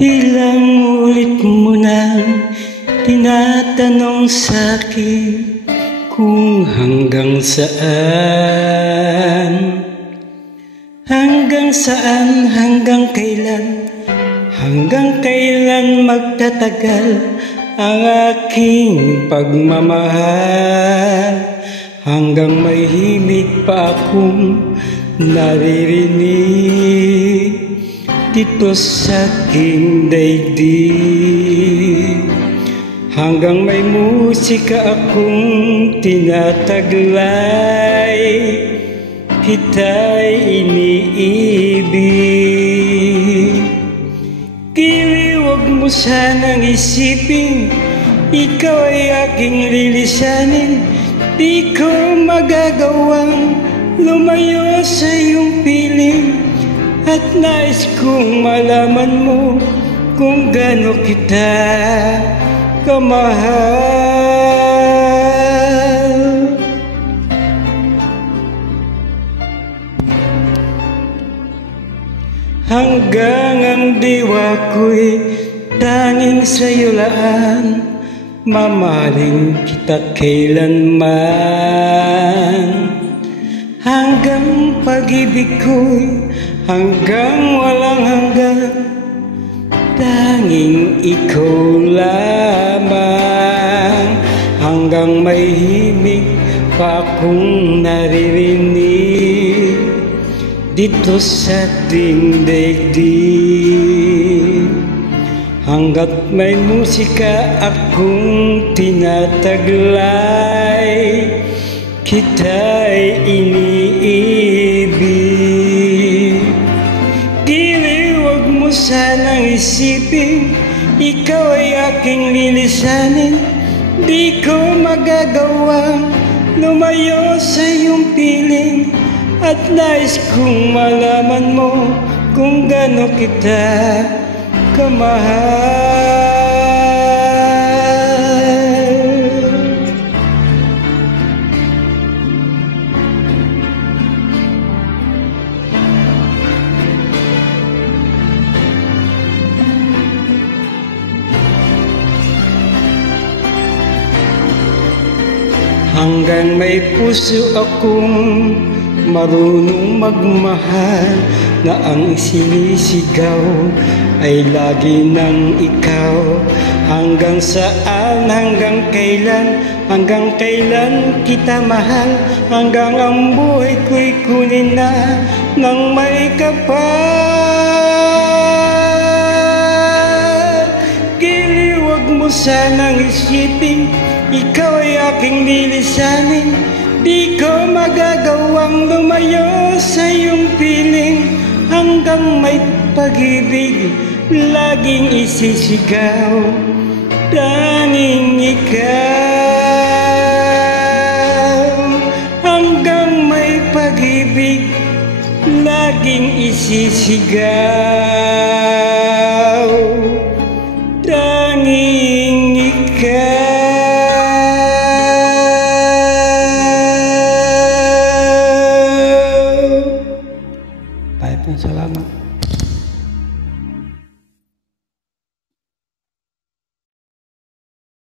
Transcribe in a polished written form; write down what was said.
Ilang ulit mo nang tinatanong sa'kin kung hanggang saan. Hanggang saan, hanggang kailan magtatagal ang aking pagmamahal. Hanggang may himig pa akong naririnig dito sa aking daigdig. Hanggang may musika akong tinataglay, kita'y iniibig. Kili, huwag mo sanang isipin ikaw ay aking lilisanin. Di ko magagawang lumayo sa iyong piling, at nais kong malaman mo kung gaano kita kamahal. Hanggang ang diwa ko'y tanging sa'yo laan, mamahalin kita kailanman. Hanggang pag-ibig ko'y hanggang walang hanggan, tanging ikaw lamang. Hanggang may himig pa akong naririnig dito sa ating daigdig. Hanggat may musika akong tinataglay, kita'y iniibig. Kili, huwag mo sanang isipin ikaw ay aking lilisanin. Di ko magagawang lumayo sa iyong piling, at nais kong malaman mo kung gaano kita kamahal. Hanggang may puso akong marunong magmahal, na ang sinisigaw ay lagi ng ikaw. Hanggang saan, hanggang kailan kita mahal. Hanggang ang buhay ko'y kunin na ng may kapal. Kili, huwag mo sanang isipin ikaw ay aking lilisanin. Di ko magagawang lumayo sa iyong piling. Hanggang may pag-ibig laging isisigaw, tanging ikaw. Hanggang may pag-ibig laging isisigaw.